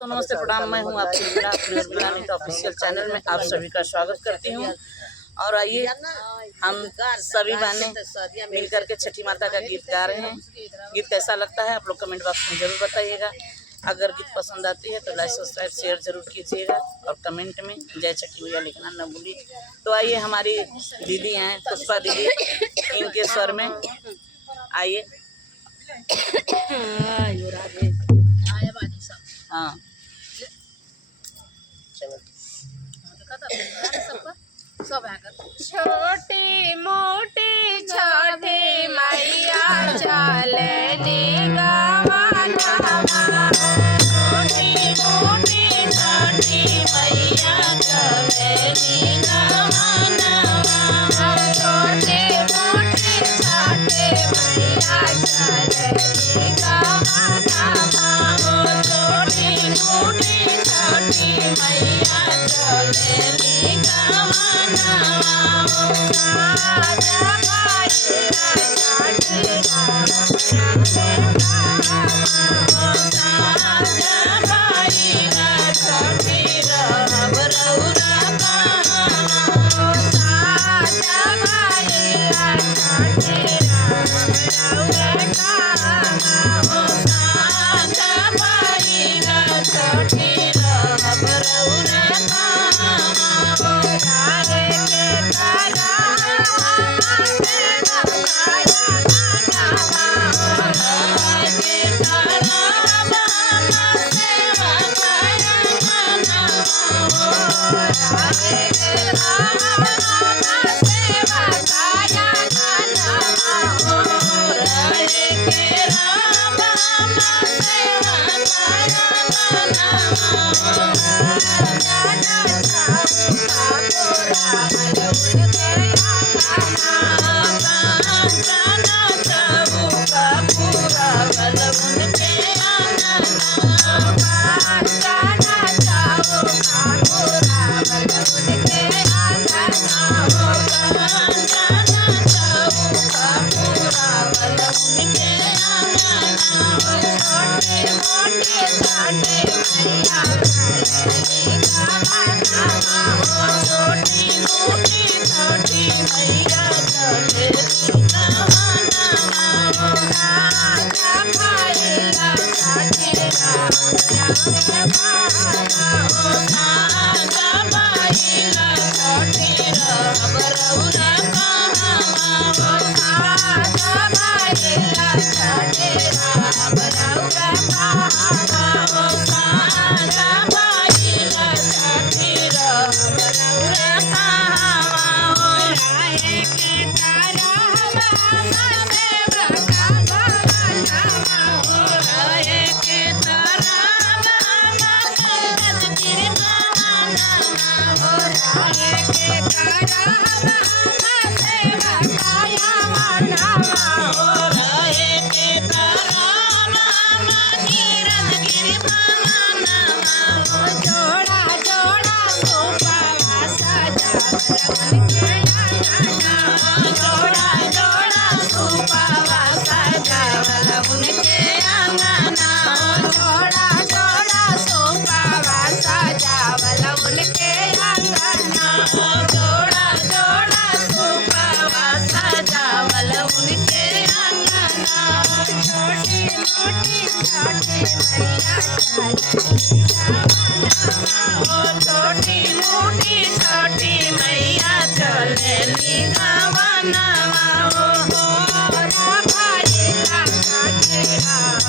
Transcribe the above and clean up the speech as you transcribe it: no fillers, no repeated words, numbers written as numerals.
तो नमस्ते प्रणाम, मैं हूँ आपकी मीरा ऑफिशियल चैनल में आप सभी का स्वागत करती हूँ। और आइए हम सभी बहनें मिल करके छठी माता का गीत गा रहे हैं। गीत कैसा लगता है आप लोग कमेंट बॉक्स में जरूर बताइएगा। अगर गीत पसंद आती है तो लाइक सब्सक्राइब शेयर जरूर कीजिएगा और कमेंट में जय छठी मैया लिखना न भूलिए। तो आइए हमारी दीदी हैं पुष्पा दीदी, इनके स्वर में आइए। हाँ छोटी मोटी छठी मैया चलने गवाना, छोटी मोटी छठी मैया चलने गवाना, छोटी मोटी छठी मैया चलने गवाना, छोटी मोटी छठी मैया चलने गवाना। छोटी मोटी छठी मैया चलने गवाना, छोड़ा